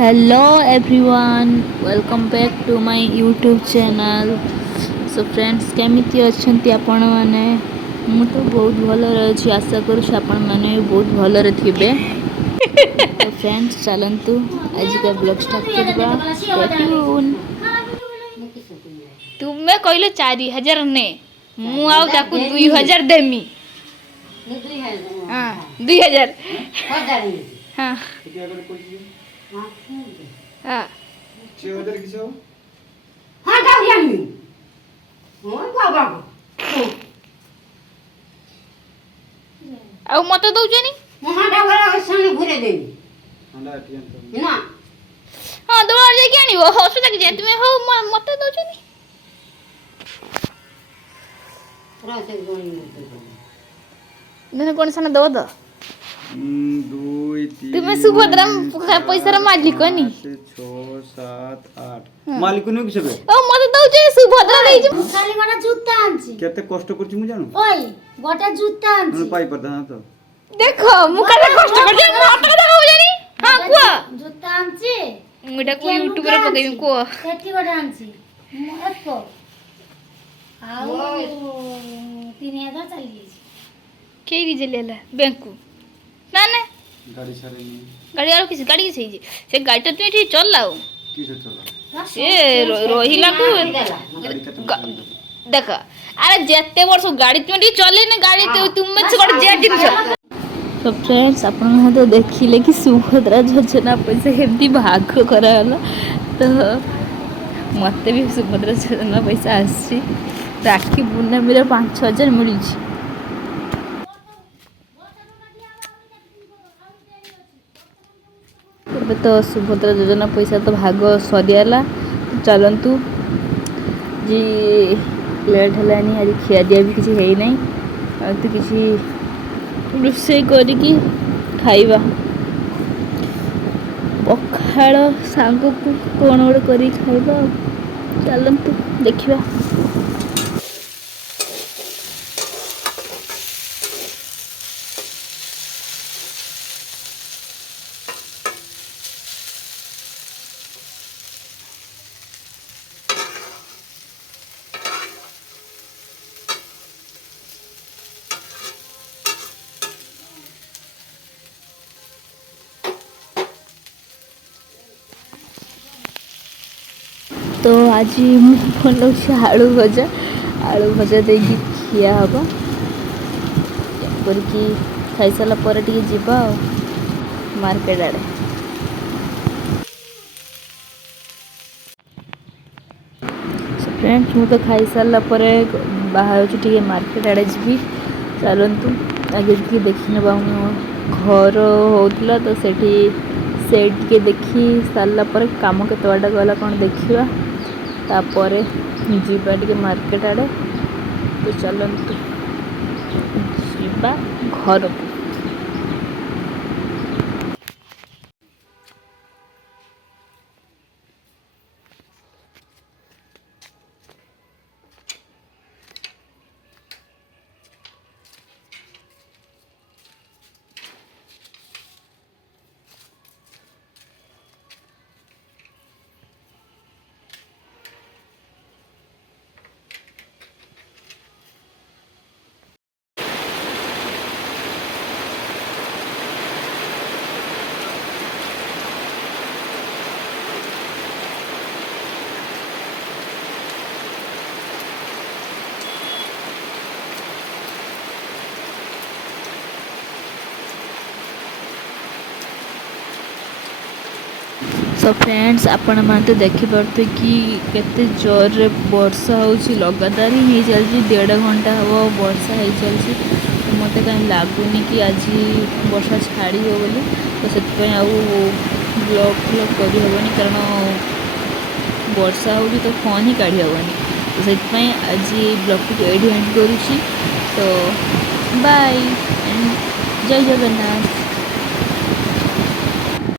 Hello everyone, welcome back to my YouTube channel. So friends, केमिति अछंती आपण माने? मु तो बहुत भलरे अछि, आशा करूछु आपण माने बहुत भलरे थिबे। तो फ्रेंड्स चलंतु आज का ब्लॉग स्टार्ट करबा। Stay tune. तुमे कहले 4000 ने मु आउ ताकू 2000 देमी। हां 2000 हां हां 6000 किसो हाँ जाओ यामी हाँ बाबा आउ मते दउजनी हाँ डावरा सामने घुरे देनी हंडा टियन तो ना हाँ दोबारा जाके आनिबो हसुदा के जे तुमे हो मते दउजनी राते गोनी मत मैंने कौन सा ना दो दो 2 3 तुम्हें सुभद्रा पैसा रा मालिक नी 6 7 8 मालिक नु किसे बे ओ मते दउजे सुभद्रा देई जे खाली गोटा जूता आनছি केते कष्ट करछि मु जानु ओय गोटा जूता मन आनছি पाई पड़ता हां तो देखो मु कते कष्ट कर जे मते कते हो जानी हां को जूता आनছি मुटा को यूट्यूब रे पकेबी को केटी गोटा आनছি एको आउ 3000 चली गेছি के री जे लेला बैंक को ना ना गाड़ी सारे गाड़ी और किसी गाड़ी किसी जे से गाड़ी तो तुई ठीक चल लाओ किसे चला से रोहिला को गाड़ी कते देखो अरे जेते वर्ष गाड़ी तुई ठीक चले ना गाड़ी तो तुम में से गोटे जे जिनिस तो फ्रेंड्स अपन तो देखिले कि सुभद्रा योजना पैसा केमती भाग कराला तो मते भी सुभद्रा योजना पैसा आसी राखी पूर्णिमा रे 5000 मिली ଏବେ ତ ସୁଭଦ୍ରା ଯୋଜନା ପଇସା ତ ଭାଗ ସରିଗଲା ଚାଲନ୍ତୁ ଯେ ଲେଟ୍ ହେଲାଣି ଆଜି ଖିଆଦିଆ ବି କିଛି ହେଇନାହିଁ ଆଉ ତ କିଛି ରୋଷେଇ କରିକି ଖାଇବା ପଖାଳ ସାଙ୍ଗକୁ କ'ଣ ଗୋଟେ କରିକି ଖାଇବା ଆଉ ଚାଲନ୍ତୁ ଦେଖିବା तो आज मुझे आलू भजा दे खिया हम करके खाई सारा पर जीवा मार्केट आड़े फ्रेंड्स मुझे खाई सारा बाहर मार्केट आड़े जी चलतु आगे देखी ना घर होता तो से देखी सारा पर काम के बाटा गला कौन देखा तापर जीवा टे मार्केट आड़े तो चलतु जीवा घर को सो फ्रेंड्स आपण मान तो देखी पार्थे कि केते जोर रे वर्षा होची लगातार ही चलची 1.5 घंटा हो वर्षा हो चलची तो मते कहीं लागुनी कि आज वर्षा छाड़ी हो बोली तो से ब्लॉग फ्लॉग करी हेबनी कारण वर्षा हो तो फोन ही काढ़ी हेबनी तो से आज ब्लॉग को एंड करूची तो बाय एंड जय जगन्नाथ।